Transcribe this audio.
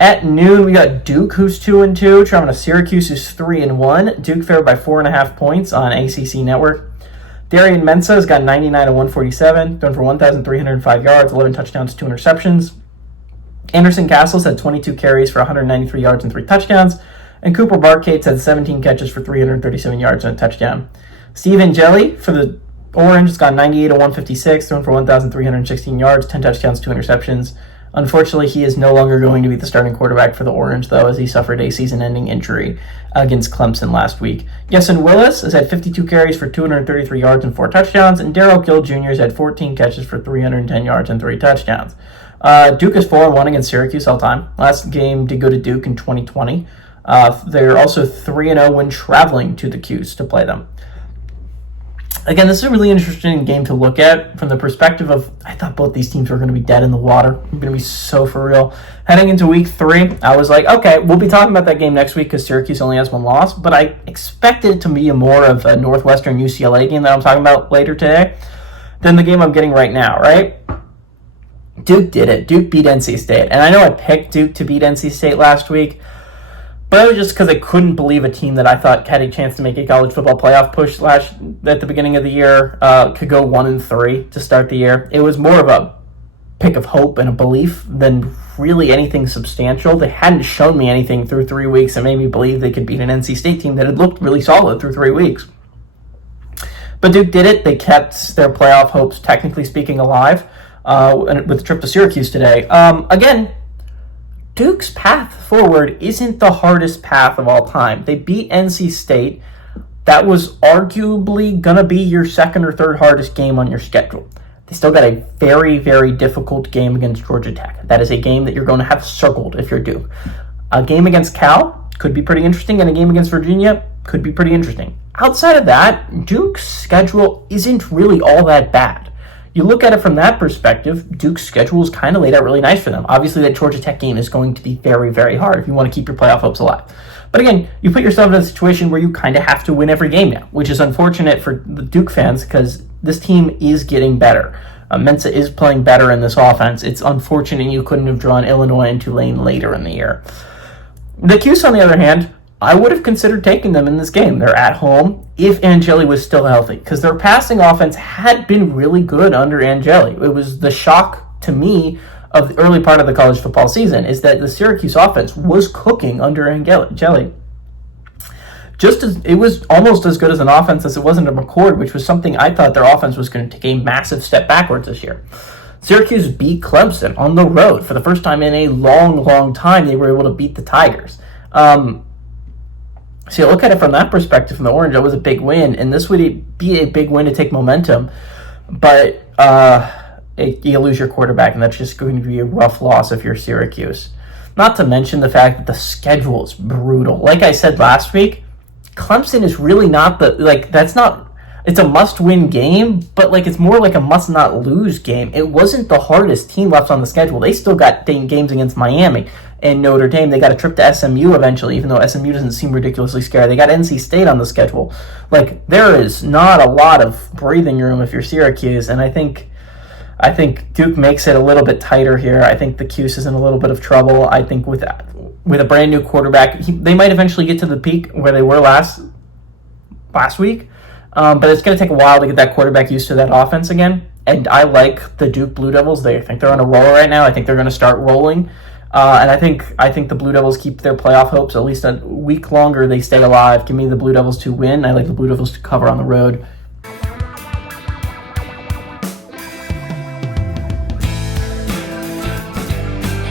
At noon, we got Duke, who's 2-2, traveling to Syracuse, who's 3-1. Duke favored by 4.5 points on ACC Network. Darian Mensah has got 99 and 147, thrown for 1,305 yards, 11 touchdowns, 2 interceptions. Anderson Castles had 22 carries for 193 yards and 3 touchdowns. And Cooper Barcates had 17 catches for 337 yards and a touchdown. Steven Jelly for the Orange has got 98 and 156, thrown for 1,316 yards, 10 touchdowns, 2 interceptions. Unfortunately, he is no longer going to be the starting quarterback for the Orange, though, as he suffered a season-ending injury against Clemson last week. Yesson Willis has had 52 carries for 233 yards and 4 touchdowns, and Darrell Gill Jr. has had 14 catches for 310 yards and 3 touchdowns. Duke is 4-1 against Syracuse all time. Last game did go to Duke in 2020. They're also 3-0 when traveling to the Cuse to play them. Again, this is a really interesting game to look at from the perspective of, I thought both these teams were going to be dead in the water. They're going to be so for real. Heading into week 3, I was like, okay, we'll be talking about that game next week because Syracuse only has 1 loss, but I expected it to be more of a Northwestern UCLA game that I'm talking about later today than the game I'm getting right now, right? Duke did it. Duke beat NC State. And I know I picked Duke to beat NC State last week, but it was just because I couldn't believe a team that I thought had a chance to make a college football playoff push at the beginning of the year could go 1-3 to start the year. It was more of a pick of hope and a belief than really anything substantial. They hadn't shown me anything through 3 weeks that made me believe they could beat an NC State team that had looked really solid through 3 weeks. But Duke did it. They kept their playoff hopes, technically speaking, alive with the trip to Syracuse today. Again, Duke's path forward isn't the hardest path of all time. They beat NC State. That was arguably going to be your second or third hardest game on your schedule. They still got a very, very difficult game against Georgia Tech. That is a game that you're going to have circled if you're Duke. A game against Cal could be pretty interesting, and a game against Virginia could be pretty interesting. Outside of that, Duke's schedule isn't really all that bad. You look at it from that perspective, Duke's schedule is kind of laid out really nice for them. Obviously, that Georgia Tech game is going to be very, very hard if you want to keep your playoff hopes alive. But again, you put yourself in a situation where you kind of have to win every game now, which is unfortunate for the Duke fans because this team is getting better. Mensah is playing better in this offense. It's unfortunate you couldn't have drawn Illinois and Tulane later in the year. The Cuse, on the other hand, I would have considered taking them in this game. They're at home if Angeli was still healthy because their passing offense had been really good under Angeli. It was the shock to me of the early part of the college football season is that the Syracuse offense was cooking under Angeli. It was almost as good as an offense as it was under McCord, which was something I thought their offense was going to take a massive step backwards this year. Syracuse beat Clemson on the road. For the first time in a long, long time, they were able to beat the Tigers. So you look at it from that perspective, from the Orange, that was a big win, and this would be a big win to take momentum, but you lose your quarterback, and that's just going to be a rough loss if you're Syracuse. Not to mention the fact that the schedule is brutal. Like I said last week, Clemson is really not it's a must-win game, but it's more like a must-not-lose game. It wasn't the hardest team left on the schedule. They still got games against Miami and Notre Dame. They got a trip to SMU eventually, even though SMU doesn't seem ridiculously scary. They got NC State on the schedule. There is not a lot of breathing room if you're Syracuse, and I think Duke makes it a little bit tighter here. I think the Cuse is in a little bit of trouble. I think with a brand new quarterback, they might eventually get to the peak where they were last week. But it's going to take a while to get that quarterback used to that offense again. And I like the Duke Blue Devils. I think they're on a roll right now. I think they're going to start rolling. And I think the Blue Devils keep their playoff hopes at least a week longer. They stay alive. Give me the Blue Devils to win. I like the Blue Devils to cover on the road.